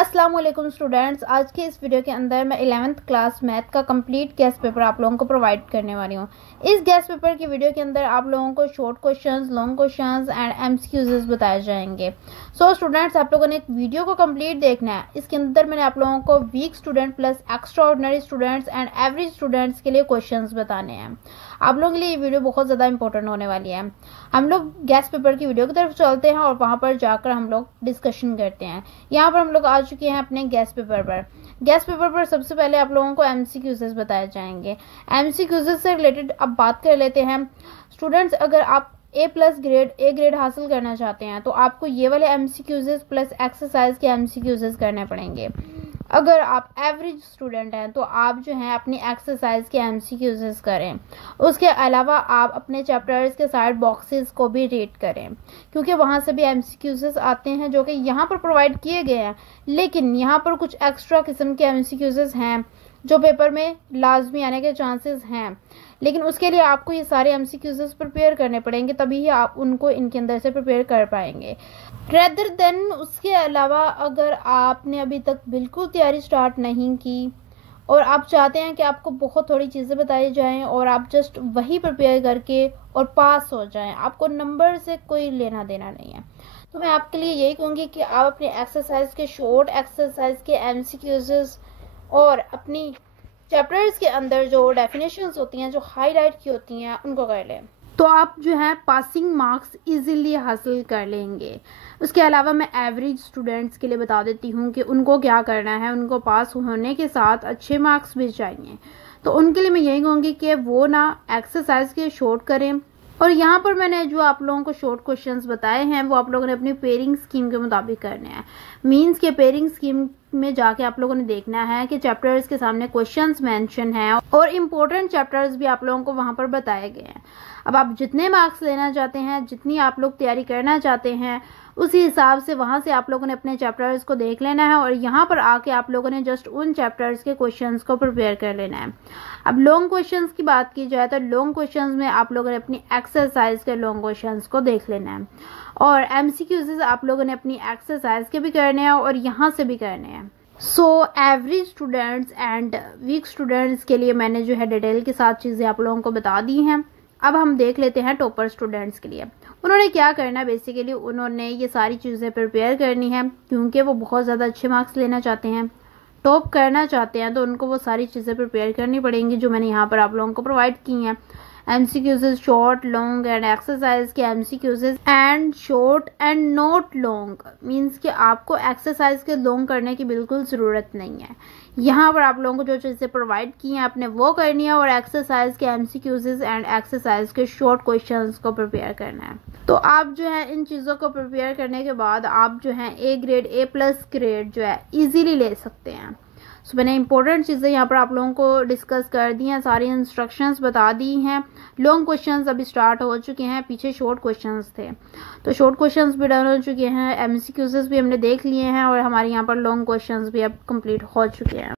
अस्सलाम वालेकुम स्टूडेंट्स। आज के इस वीडियो के अंदर मैं 11th क्लास मैथ का कंप्लीट गेस्ट पेपर आप लोगों को प्रोवाइड करने वाली हूँ। इस गेस्ट पेपर की वीडियो के अंदर आप लोगों को short questions, long questions and MCQs बताए जाएंगे। सो स्टूडेंट्स, आप लोगों ने एक वीडियो को कंप्लीट देखना है। इसके अंदर मैंने आप लोगों को weak student plus extraordinary students and average students के लिए क्वेश्चन बताने हैं। आप लोगों के लिए ये वीडियो बहुत ज़्यादा इंपॉर्टेंट होने वाली है। हम लोग गेस्ट पेपर की वीडियो की तरफ चलते हैं और वहाँ पर जाकर हम लोग डिस्कशन करते हैं। यहाँ पर हम लोग आ चुके हैं अपने गेस्ट पेपर पर। गेस्ट पेपर पर सबसे पहले आप लोगों को एमसीक्यूज़ बताए जाएंगे। एमसीक्यूज़ से रिलेटेड अब बात कर लेते हैं। स्टूडेंट्स, अगर आप ए ग्रेड हासिल करना चाहते हैं तो आपको ये वाले एमसीक्यूज़ प्लस एक्सरसाइज के एमसीक्यूज़ करने पड़ेंगे। अगर आप एवरेज स्टूडेंट हैं तो आप जो हैं अपनी एक्सरसाइज के एमसीक्यूज़ करें। उसके अलावा आप अपने चैप्टर्स के साइड बॉक्सेस को भी रीड करें, क्योंकि वहाँ से भी एमसीक्यूज़ आते हैं जो कि यहाँ पर प्रोवाइड किए गए हैं, लेकिन यहाँ पर कुछ एक्स्ट्रा किस्म के एमसीक्यूज़ हैं जो पेपर में लाजमी आने के चांसेस हैं। लेकिन उसके लिए आपको ये सारे एमसीक्यूज़ प्रिपेयर करने पड़ेंगे, तभी ही आप उनको इनके अंदर से प्रिपेयर कर पाएंगे। रेदर देन उसके अलावा अगर आपने अभी तक बिल्कुल तैयारी स्टार्ट नहीं की और आप चाहते हैं कि आपको बहुत थोड़ी चीज़ें बताई जाएं और आप जस्ट वही प्रिपेयर करके और पास हो जाएं, आपको नंबर से कोई लेना देना नहीं है, तो मैं आपके लिए यही कहूँगी कि आप अपने एक्सरसाइज के शॉर्ट एक्सरसाइज के एमसीक्यूज़ और अपनी चैप्टर्स के अंदर जो डेफिनेशंस होती हैं, जो हाईलाइट की होती हैं, उनको कर लें, तो आप जो है पासिंग मार्क्स इजीली हासिल कर लेंगे। उसके अलावा मैं एवरेज स्टूडेंट्स के लिए बता देती हूँ कि उनको क्या करना है। उनको पास होने के साथ अच्छे मार्क्स भी चाहिए, तो उनके लिए मैं यही कहूँगी कि वो ना एक्सरसाइज के शॉर्ट करें। और यहाँ पर मैंने जो आप लोगों को शॉर्ट क्वेश्चंस बताए हैं वो आप लोगों ने अपनी पेयरिंग स्कीम के मुताबिक करने हैं। मींस के पेयरिंग स्कीम में जाके आप लोगों ने देखना है कि चैप्टर्स के सामने क्वेश्चंस मेंशन हैं और इम्पोर्टेंट चैप्टर्स भी आप लोगों को वहाँ पर बताए गए हैं। अब आप जितने मार्क्स लेना चाहते हैं, जितनी आप लोग तैयारी करना चाहते हैं, उसी हिसाब से वहाँ से आप लोगों ने अपने चैप्टर्स को देख लेना है और यहाँ पर आके आप लोगों ने जस्ट उन चैप्टर्स के क्वेश्चंस को प्रिपेयर कर लेना है। अब लॉन्ग क्वेश्चंस की बात की जाए तो लॉन्ग क्वेश्चंस में आप लोगों ने अपनी एक्सरसाइज के लॉन्ग क्वेश्चंस को देख लेना है और एमसीक्यूज़ आप लोगों ने अपनी एक्सरसाइज के भी करने हैं और यहाँ से भी करने हैं। So average students and weak students के लिए मैंने जो है डिटेल के साथ चीज़ें आप लोगों को बता दी हैं। अब हम देख लेते हैं टॉपर स्टूडेंट्स के लिए। उन्होंने क्या करना है, बेसिकली उन्होंने ये सारी चीज़ें प्रिपेयर करनी है, क्योंकि वो बहुत ज़्यादा अच्छे मार्क्स लेना चाहते हैं, टॉप करना चाहते हैं, तो उनको वो सारी चीज़ें प्रिपेयर करनी पड़ेंगी जो मैंने यहाँ पर आप लोगों को प्रोवाइड की हैं। MCQs short, long and exercise के MCQs and short and not long, means कि आपको एक्सरसाइज के लॉन्ग करने की बिल्कुल ज़रूरत नहीं है। यहाँ पर आप लोगों को जो चीज़ें प्रोवाइड की हैं आपने वो करनी है और एक्सरसाइज के एमसीक्यूज़ एंड एक्सरसाइज के शॉर्ट क्वेश्चंस को प्रिपेयर करना है। तो आप जो है इन चीज़ों को प्रिपेयर करने के बाद आप जो है ए प्लस ग्रेड जो है इजीली ले सकते हैं। सो मैंने इंपॉर्टेंट चीज़ें यहाँ पर आप लोगों को डिस्कस कर दी हैं, सारी इंस्ट्रक्शंस बता दी हैं। लॉन्ग क्वेश्चंस अभी स्टार्ट हो चुके हैं, पीछे शॉर्ट क्वेश्चंस थे, तो शॉर्ट क्वेश्चंस भी डन हो चुके हैं, एमसीक्यूज़ भी हमने देख लिए हैं और हमारे यहाँ पर लॉन्ग क्वेश्चंस भी अब कंप्लीट हो चुके हैं।